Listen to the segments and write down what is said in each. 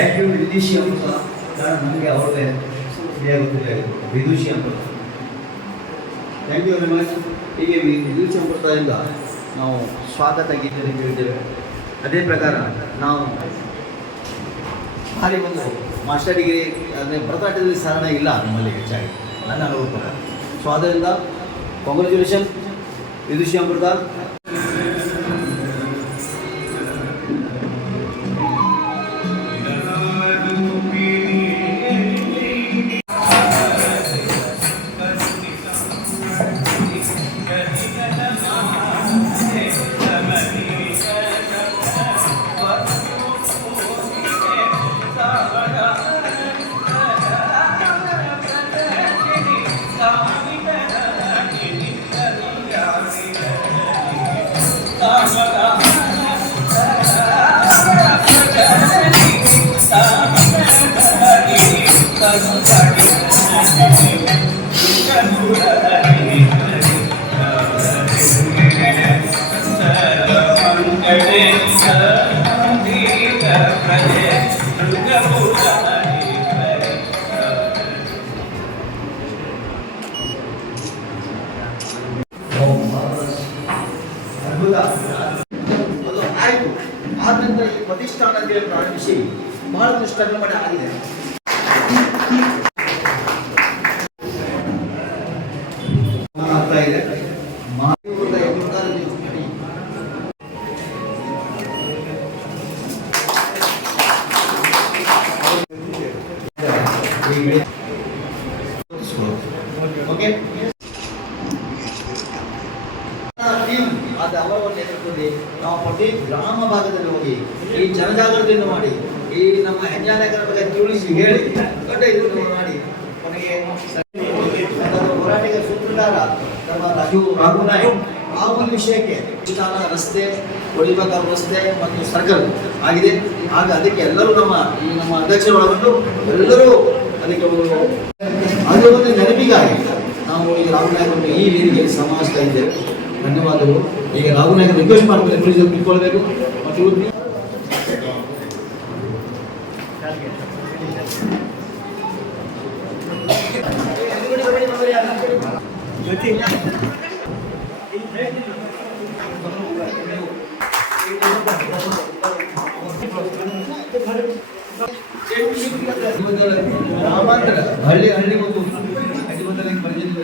Thank you ವಿದುಷಿ ಅಮೃತ ಕಾರಣ ನಮಗೆ ಸರಿಯಾಗಿ ಗೊತ್ತಿಲ್ಲ. Vidushi Amruta thank you very much ಹೀಗೆ ವಿದುಷಿ ಅಮೃತದಿಂದ ನಾವು ಸ್ವಾಗತ ಗೀತೆಯನ್ನು ಕೇಳಿದ್ದೇವೆ ಅದೇ ಪ್ರಕಾರ ನಾವು ಭಾರಿ ಒಂದು ಮಾಸ್ಟರ್ ಡಿಗ್ರಿ ಅಂದರೆ ಭರತನಾಟ್ಯದಲ್ಲಿ ಸಾಧನ ಇಲ್ಲ ನಮ್ಮಲ್ಲಿ ಹೆಚ್ಚಾಗಿ, ನನ್ನ ಅನುಭವ ಪ್ರಕಾರ. ಸೊ ಆದ್ದರಿಂದ ಕಾಂಗ್ರ್ಯಾಚುಲೇಷನ್ ವಿದುಷಿ ಅಮೃತ. ಆಯಿತು. ಆದ ನಂತರ ಈ ಪ್ರತಿಷ್ಠಾನ ಅಂತೇಳಿ ಪ್ರಾರಂಭಿಸಿ ಬಹಳ ಮಾಡಿ ಆಗಿದೆ. ಓಕೆ ಆದ ಅವರ ನೇತೃತ್ವದಲ್ಲಿ ನಾವು ಪ್ರತಿ ಗ್ರಾಮ ಭಾಗದಲ್ಲಿ ಹೋಗಿ ಈ ಜನಜಾಗೃತಿಯನ್ನು ಮಾಡಿ ಈ ನಮ್ಮ ಹೆಂಜಾನಗರ ಬಗ್ಗೆ ತಿಳಿಸಿ ಹೇಳಿ ದೊಡ್ಡ ಇದನ್ನು ಮಾಡಿ ಕೊನೆಗೆ ಹೋರಾಟದ ಸೂತ್ರಧಾರ ನಮ್ಮ ರಾಘು ನಾಯಕ್ ಆ ಒಂದು ವಿಷಯಕ್ಕೆ ವಿಧಾನ ರಸ್ತೆ ಒಳಿಬೇಕಾದ ರಸ್ತೆ ಮತ್ತು ಸರ್ಕಲ್ ಆಗಿದೆ ಆಗ ಅದಕ್ಕೆ ಎಲ್ಲರೂ ನಮ್ಮ ಈ ನಮ್ಮ ಅಧ್ಯಕ್ಷರು ಒಳಗೊಂಡು ಎಲ್ಲರೂ ಅದಕ್ಕೆ ಒಂದು ಅದು ಒಂದು ನೆನಪಿಗಾಗಿ ನಾವು ಈಗ ರಾಘು ನಾಯಕರನ್ನು ಈ ವೇದಿಕೆಯಲ್ಲಿ ಸಮಾಜಿಸ್ತಾ ಇದ್ದೇವೆ ಧನ್ಯವಾದಗಳು ಈಗ ರಾಘು ನಾಯಕ ರಿಕ್ವೆಸ್ಟ್ ಮಾಡ್ತಾರೆ ಪ್ಲೀಸ್ ನಿಂತ್ಕೊಳ್ಬೇಕು ಮತ್ತು ಬದಲ ಗ್ರಾಮಾಂತರ ಹಳ್ಳಿ ಹಳ್ಳಿ ಒಂದು ಹಳ್ಳಿ ಬದಲಿಗೆ ಬಂದಿಲ್ಲ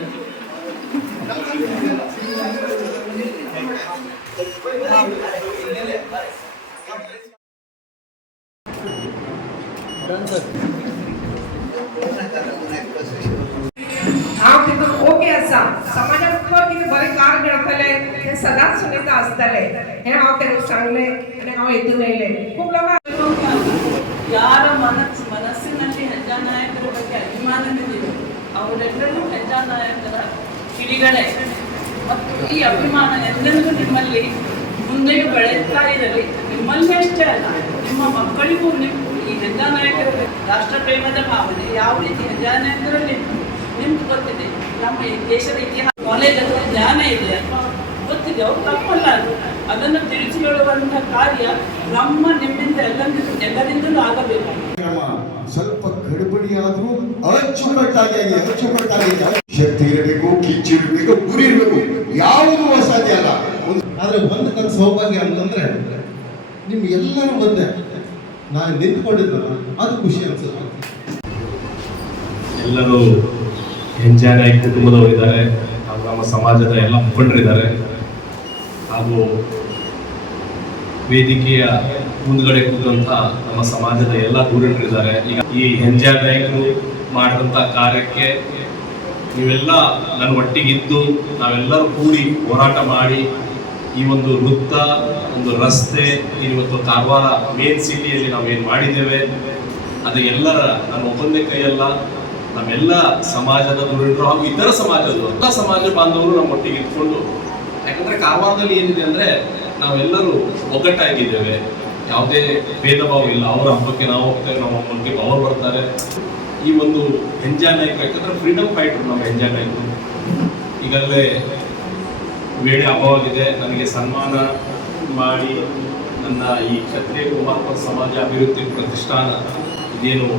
ನಾವು ಇದು ಓಕೆ ಅಸ ಸಮಾಜ ಮುಖವಾಗಿ ಬರೀ ಕಾರ್ ಗಿಡತಲೆ ಸದಾ ಸುನೀತ ಹಸ್ತಲೆ ನಾವು ತೆಗೆದು ಸಣ್ಣ ನಾವು ಎದ್ದು ಮೇಲೆ ಯಾರ ಮನಸ್ಸು ಅವರೆಲ್ಲರೂ ಹೆಜ್ಜಾ ನಾಯಕರ ಕಿಡಿಗಳೇ. ಮತ್ತು ಈ ಅಭಿಮಾನ ಎಂದೆಂದೂ ನಿಮ್ಮಲ್ಲಿ ಮುಂದೆ ಬೆಳೆಯುತ್ತಾ ಇರಲಿ. ನಿಮ್ಮಲ್ಲಿ ಅಷ್ಟೇ ಅಲ್ಲ, ನಿಮ್ಮ ಮಕ್ಕಳಿಗೂ ನಿಮ್ಮ ಈ ಹೆಜ್ಜಾ ನಾಯಕರ ರಾಷ್ಟ್ರ ಪ್ರೇಮದ ಭಾವನೆ ಯಾವ ರೀತಿ ಹೆಜ್ಜಾ ನಾಯಕರಲ್ಲಿ ನಿಮ್ಗೆ ಗೊತ್ತಿದೆ? ನಮ್ಮ ಈ ದೇಶದ ಇತಿಹಾಸ ಕಾಲೇಜ್ ಅಥವಾ ಜ್ಞಾನ ಇದೆ ಅಲ್ವಾ? ಗೊತ್ತಿದೆ, ಅವ್ರು ತಪ್ಪಲ್ಲ ಅದು. ಅದನ್ನು ತಿಳಿಸಿ ಹೇಳುವಂಥ ಕಾರ್ಯ ನಮ್ಮ ಎಲ್ಲರಿಂದ ಎಲ್ಲರಿಂದಲೂ ಆಗಬೇಕು. ಸ್ವಲ್ಪ ಗಡಿಬಿಡಿಯಾದ್ರೂ ಅಚ್ಚುಕಟ್ಟಾಗಿ ಅಚ್ಚುಕಟ್ಟಾಗಿ ಶಕ್ತಿ ಇರಬೇಕು ಕಿಚ್ಚಿರಬೇಕು ಗುರಿ ಇರಬೇಕು. ಯಾವುದು ಅಸಾಧ್ಯ ಅಲ್ಲ. ಆದ್ರೆ ಒಂದು ನನ್ನ ಸೌಭಾಗ್ಯ ಅಂತಂದ್ರೆ ನಿಮ್ ಎಲ್ಲರೂ ಬಂದೆ. ನಾನು ನಿಂತ್ಕೊಂಡಿದ್ದಲ್ಲ ಅದು ಖುಷಿ ಅನ್ಸುತ್ತೆ. ಎಲ್ಲರೂ ಹೆಂಜಾನಾಯಿ ಕುಟುಂಬದವರಿದ್ದಾರೆ. ಹಾಗೂ ನಮ್ಮ ಸಮಾಜದ ಎಲ್ಲ ಮುಖಂಡರಿದ್ದಾರೆ. ಹಾಗೂ ವೇದಿಕೆಯ ಮುಂದ್ಗಡೆ ಕೂತಂತ ನಮ್ಮ ಸಮಾಜದ ಎಲ್ಲ ಧೂರಿಟ್ಟಿದ್ದಾರೆ ಈಗ ಈ ಹೆಂಜಾ ನಾಯಕರು ಮಾಡಿದಂಥ ಕಾರ್ಯಕ್ಕೆ ನೀವೆಲ್ಲ ನನ್ನ ಒಟ್ಟಿಗಿದ್ದು, ನಾವೆಲ್ಲರೂ ಕೂಡಿ ಹೋರಾಟ ಮಾಡಿ ಈ ಒಂದು ವೃತ್ತ, ಒಂದು ರಸ್ತೆ ಇವತ್ತು ಕಾರವಾರ ಮೇನ್ ಸಿಟಿಯಲ್ಲಿ ನಾವೇನು ಮಾಡಿದ್ದೇವೆ, ಅದು ಎಲ್ಲರ ನನ್ನ ಒಬ್ಬಂದೇ ಕೈಯಲ್ಲ, ನಮ್ಮೆಲ್ಲ ಸಮಾಜದ ಧುರೀಣರು ಹಾಗೂ ಇತರ ಸಮಾಜದವರು, ಎಲ್ಲ ಸಮಾಜ ಬಾಂಧವರು ನಮ್ಮ ಒಟ್ಟಿಗೆ ಇಟ್ಕೊಂಡು ಯಾಕಂದ್ರೆ ಕಾರವಾರದಲ್ಲಿ ಏನಿದೆ ಅಂದ್ರೆ ನಾವೆಲ್ಲರೂ ಒಗ್ಗಟ್ಟಾಗಿದ್ದೇವೆ. ಯಾವುದೇ ಭೇದ ಭಾವ ಇಲ್ಲ. ಅವರ ಹಬ್ಬಕ್ಕೆ ನಾವು ಹೋಗ್ತೇವೆ, ನಮ್ಮ ಹಬ್ಬಕ್ಕೆ ಅವರು ಬರ್ತಾರೆ. ಈ ಒಂದು ಹೆಂಜಾ ನಾಯಕ ಯಾಕಂದ್ರೆ ಫ್ರೀಡಮ್ ಫೈಟರ್ ನಮ್ಮ ಹೆಂಜಾ ನಾಯಕರು ಈಗಲೇ ವೇಳೆ ಅಭಾವಾಗಿದೆ ನನಗೆ ಸನ್ಮಾನ ಮಾಡಿ ನನ್ನ ಈ ಕ್ಷತ್ರಿಯ ಕುಮಾರ್ಪ ಸಮಾಜ ಅಭಿವೃದ್ಧಿ ಪ್ರತಿಷ್ಠಾನ ಇದೇನು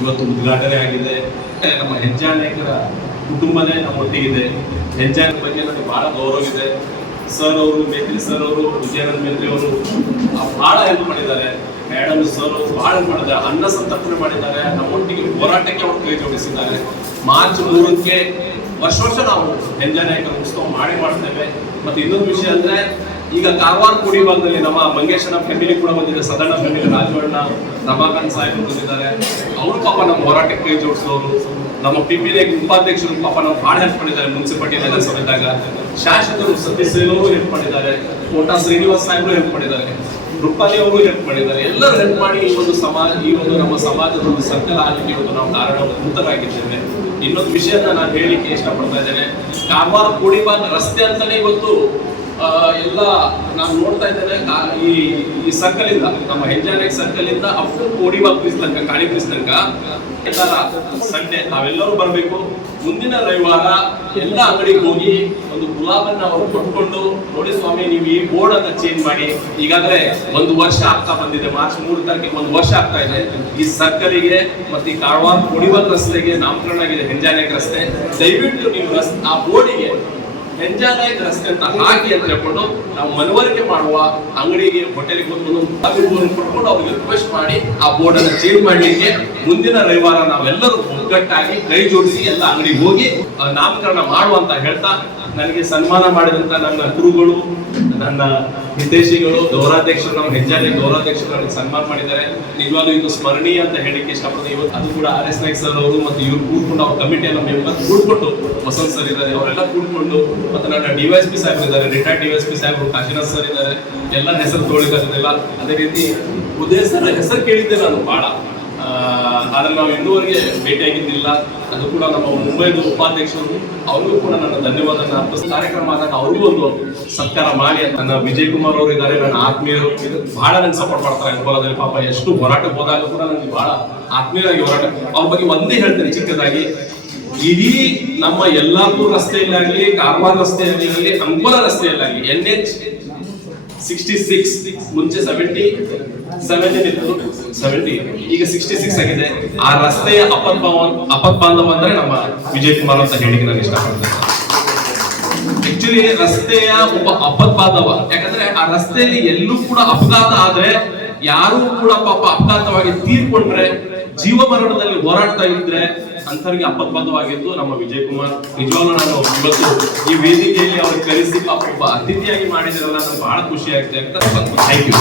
ಇವತ್ತು ಉದ್ಘಾಟನೆ ಆಗಿದೆ. ನಮ್ಮ ಹೆಂಜಾ ನಾಯಕರ ಕುಟುಂಬನೇ ನಮ್ಮೊಟ್ಟಿಗಿದೆ. ಹೆಂಜಾನ ಬಗ್ಗೆ ನನಗೆ ಬಹಳ ಗೌರವ ಇದೆ. ಸರ್ ಅವರು ಮೇತ್ರಿ ಸರ್ ಅವರು ವಿಜಯಾನಂದ ಮೇತ್ರಿ ಅವರು ಬಹಳ ಹೆಲ್ಪ್ ಮಾಡಿದ್ದಾರೆ. ಮೇಡಮ್ ಸರ್ ಅವರು ಬಹಳ ಹೆಲ್ಪ್ ಮಾಡಿದ್ದಾರೆ. ಅನ್ನ ಸಂತರ್ಪಣೆ ಮಾಡಿದ್ದಾರೆ. ನಮ್ಮೊಟ್ಟಿಗೆ ಹೋರಾಟಕ್ಕೆ ಅವರು ಕೈ ಜೋಡಿಸಿದ್ದಾರೆ. ಮಾರ್ಚ್ ಮೂರಕ್ಕೆ ವರ್ಷ ವರ್ಷ ನಾವು ಹೆಜ್ಜಾ ನಾಯಕರ ಉತ್ಸವ ಮಾಡಿ ಮಾಡ್ತೇವೆ. ಮತ್ತೆ ಇನ್ನೊಂದು ವಿಷಯ ಅಂದ್ರೆ, ಈಗ ಕಾರವಾರ ಕುಡಿ ಭಾಗದಲ್ಲಿ ನಮ್ಮ ಮಂಗೇಶನ ಫ್ಯಾಮಿಲಿ ಕೂಡ ಬಂದಿದೆ. ಸದಾನ ಫ್ಯಾಮಿಲಿ ರಾಜವಣ್ಣ, ರಮಾಕಾಂತ್ ಸಾಹೇಬ್ ಬಂದಿದ್ದಾರೆ. ಅವರು ಪಾಪ ನಮ್ಮ ಹೋರಾಟಕ್ಕೆ ಕೈ ಜೋಡಿಸೋರು. ನಮ್ಮ ಪಿ ಉಪಾಧ್ಯಕ್ಷರು ಪಾಪ ನಾವು ಭಾಳ ಹೆಲ್ಪ್ ಮಾಡಿದ್ದಾರೆ. ಮುನ್ಸಿಪಾಲಿಟಿ ಎಲೆಕ್ಷನ್ ಸಮಿತಿಯಾಗ ಶಾಸಕರು ಸತೀಶ್ ಅವರು ಹೆಲ್ಪ್ ಮಾಡಿದ್ದಾರೆ. ಕೋಟಾ ಶ್ರೀನಿವಾಸ ಸಾಹೇಬರು ಹೆಲ್ಪ್ ಮಾಡಿದ್ದಾರೆ. ರೂಪಾಲಿ ಅವರು ಹೆಲ್ಪ್ ಮಾಡಿದ್ದಾರೆ. ಎಲ್ಲರೂ ಹೆಲ್ಪ್ ಮಾಡಿ ಈ ಒಂದು ಸಮಾಜ, ಈ ಒಂದು ನಮ್ಮ ಸಮಾಜದ ಒಂದು ಸರ್ಕಲ್ ಆಗಲಿಕ್ಕೆ ಇವತ್ತು ನಾವು ಕಾರಣಭೂತರಾಗಿದ್ದೇವೆ ಇನ್ನೊಂದು ವಿಷಯನ ನಾನು ಹೇಳಲಿಕ್ಕೆ ಇಷ್ಟಪಡ್ತಾ ಇದ್ದೇನೆ. ಕಾರವಾರ ಕೋಡಿಬಾಗ್ ರಸ್ತೆ ಅಂತಾನೆ ಇವತ್ತು ಎಲ್ಲ ನಾವು ನೋಡ್ತಾ ಇದ್ದೇನೆ ಈ ಈ ಸರ್ಕಲ್ ಇಂದ ನಮ್ಮ ಹೆಜ್ಜಾನೆಕ್ ಸರ್ಕಲ್ ಇಂದ ಅಪ್ ಟು ಕೋಡಿಬಾಗ್ ತನಕ ಕಾಳಿ ಬೀಸ್ ತನಕ, ಎಲ್ಲರ ಸಂಡೆ ನಾವೆಲ್ಲರೂ ಬರಬೇಕು. ಮುಂದಿನ ರವಿವಾರ ಎಲ್ಲ ಅಂಗಡಿಗೆ ಹೋಗಿ ಒಂದು ಗುಲಾಬನ್ನ ಅವರು ಕೊಟ್ಕೊಂಡು, ನೋಡಿ ಸ್ವಾಮಿ, ನೀವು ಈ ಬೋರ್ಡ್ ಅನ್ನ ಚೇಂಜ್ ಮಾಡಿ. ಈಗಾಗಲೇ ಒಂದು ವರ್ಷ ಆಗ್ತಾ ಬಂದಿದೆ ಮಾರ್ಚ್ ಮೂರು ತಾರೀಕಿಗೆ ಒಂದು ವರ್ಷ ಆಗ್ತಾ ಇದೆ. ಈ ಸರ್ಕಲಿಗೆ ಮತ್ತೆ ಈ ಕಾರವಾರ ಕೋಡಿಬಾಗ್ ರಸ್ತೆಗೆ ನಾಮಕರಣ ಆಗಿದೆ ಹೆಂಜಾನೆಕ್ ರಸ್ತೆ. ದಯವಿಟ್ಟು ನೀವು ಆ ಬೋರ್ಡಿಗೆ ಹೆಂಜಾನಾಯಕ ರಸ್ತೆ ಅಂತ ಹಾಕಿ ಅಂತ ಹೇಳ್ಕೊಂಡು ನಾವು ಮನವರಿಕೆ ಮಾಡುವ ಅಂಗಡಿಗೆ ಹೋಟೆಲ್ಗೆ ಹೋಗ್ಕೊಂಡು ಕೊಟ್ಕೊಂಡು ಅವ್ರಿಗೆ ರಿಕ್ವೆಸ್ಟ್ ಮಾಡಿ ಆ ಬೋರ್ಡ್ ಅನ್ನು ಚೇಂಜ್ ಮಾಡ್ಲಿಕ್ಕೆ ಮುಂದಿನ ರವಿವಾರ ನಾವೆಲ್ಲರೂ ಒಗ್ಗಟ್ಟಾಗಿ ಕೈ ಜೋಡಿಸಿ ಎಲ್ಲ ಅಂಗಡಿಗೆ ಹೋಗಿ ನಾಮಕರಣ ಮಾಡುವಂತ ಹೇಳ್ತಾ, ನನಗೆ ಸನ್ಮಾನ ಮಾಡಿದಂತ ನನ್ನ ಗುರುಗಳು ನನ್ನ ಹಿತೈಷಿಗಳು ಗೌರಾಧ್ಯಕ್ಷರು ನಮ್ಮ ಹೆಜ್ಜಾನೆ ಗೌರಾಧ್ಯಕ್ಷರು ನನಗೆ ಸನ್ಮಾನ ಮಾಡಿದ್ದಾರೆ. ನಿಜವಾಗ್ಲೂ ಇದು ಸ್ಮರಣೀಯ ಅಂತ ಹೇಳಿಕ್ಕೆ ಇಷ್ಟಪಡ್ತೀನಿ. ಇವತ್ತು ಅದು ಕೂಡ ಆರ್ ಎಸ್ ನಾಯ್ಕ್ ಸರ್ ಅವರು ಮತ್ತು ಇವ್ರು ಕೂಡ್ಕೊಂಡು ಅವ್ರ ಕಮಿಟಿ ಎಲ್ಲ ಮೆಂಬರ್ ಕೂಡ್ಕೊಂಡು ವಸಂತ್ ಸರ್ ಇದ್ದಾರೆ. ಅವರೆಲ್ಲ ಕೂಡ್ಕೊಂಡು ಮತ್ತು ನನ್ನ ಡಿ ವೈಸ್ ಪಿ ಸಾಹೇಬ್ ಇದ್ದಾರೆ retired D Y S P Saheb Kashinath sir ಇದ್ದಾರೆ. ಎಲ್ಲ ಹೆಸರು ತೋಳಿದಾರೆಲ್ಲ ಅದೇ ರೀತಿ ಉದಯ ಸರ್ ಹೆಸರು ಕೇಳಿದ್ದೆ ನಾನು ಆ, ಆದ್ರೆ ನಾವು ಇನ್ನೂವರೆಗೆ ಭೇಟಿಯಾಗಿದ್ದಿಲ್ಲ. ಅದು ಕೂಡ ನಮ್ಮ ಮುಂಬೈದ ಉಪಾಧ್ಯಕ್ಷರು, ಅವ್ರಿಗೂ ಕೂಡ ನನ್ನ ಧನ್ಯವಾದಗಳನ್ನು ಅರ್ಪಿಸ್ ಕಾರ್ಯಕ್ರಮ ಆದಾಗ ಅವ್ರಿಗೂ ಒಂದು ಸತ್ಕಾರ ಮಾಡಿ ನನ್ನ ವಿಜಯ್ ಕುಮಾರ್ ಅವರು ಇದ್ದಾರೆ ನನ್ನ ಆತ್ಮೀಯರು. ಬಹಳ ನನ್ಗೆ ಸಪೋರ್ಟ್ ಮಾಡ್ತಾರೆ ಅನುಕೂಲದಲ್ಲಿ ಪಾಪ ಎಷ್ಟು ಹೋರಾಟಕ್ಕೆ ಹೋದಾಗ ಕೂಡ ನನಗೆ ಬಹಳ ಆತ್ಮೀಯರಾಗಿ ಹೋರಾಟ. ಅವ್ರ ಬಗ್ಗೆ ಒಂದೇ ಹೇಳ್ತೇನೆ ಚಿಕ್ಕದಾಗಿ. ಇಡೀ ನಮ್ಮ ಯಲ್ಲಾಪುರ ರಸ್ತೆಯಲ್ಲಾಗಲಿ, ಕಾರವಾರ ರಸ್ತೆಯಲ್ಲಾಗಲಿ, ಅಂಕೋಲ ರಸ್ತೆಯಲ್ಲಾಗಲಿ ಎನ್ ಎಚ್ ಸಿಕ್ಸ್ಟಿ ಸಿಕ್ಸ್ ಮುಂಚೆ ಸೆವೆಂಟಿ ಸೆವೆನ್ ಇತ್ತು ಸೆವೆಂಟಿ ಈಗ ಸಿಕ್ಸ್ಟಿ ಸಿಕ್ಸ್ ಆಗಿದೆ. ಆ ರಸ್ತೆಯ ಅಪತ್ ಅಪತ್ ಬಾಂಧವ ಅಂದ್ರೆ ನಮ್ಮ ವಿಜಯ್ ಕುಮಾರ್ ಅಂತ ಹೇಳಿಕೆ ನಾನು ಇಷ್ಟಪಡ್ತೇನೆ. ಆಕ್ಚುಲಿ ರಸ್ತೆಯ ಒಬ್ಬ ಅಪತ್ ಬಾಂಧವ ಯಾಕಂದ್ರೆ ಆ ರಸ್ತೆಯಲ್ಲಿ ಎಲ್ಲೂ ಕೂಡ ಅಪಘಾತ ಆದ್ರೆ ಯಾರು ಕೂಡ ಪಾಪ ಅಪಘಾತವಾಗಿ ತೀರ್ಕೊಂಡ್ರೆ ಜೀವ ಮರಣದಲ್ಲಿ ಹೋರಾಡ್ತಾ ಇದ್ರೆ ಅಂತವರಿಗೆ ಅಪದ್ಬದ್ಧವಾಗಿದ್ದು ನಮ್ಮ ವಿಜಯ್ ಕುಮಾರ್ ನಿಜವಾಗ್ಲೂ ನಾನು ಇವತ್ತು ಈ ವೇದಿಕೆಯಲ್ಲಿ ಅವ್ರಿಗೆ ಕರೆಸಿ ಪಾಪ ಒಬ್ಬ ಅತಿಥಿಯಾಗಿ ಮಾಡಿದ್ರಲ್ಲ ನಾನು ಬಹಳ ಖುಷಿ ಆಗ್ತದೆ ಅಂತ ಥ್ಯಾಂಕ್ ಯು.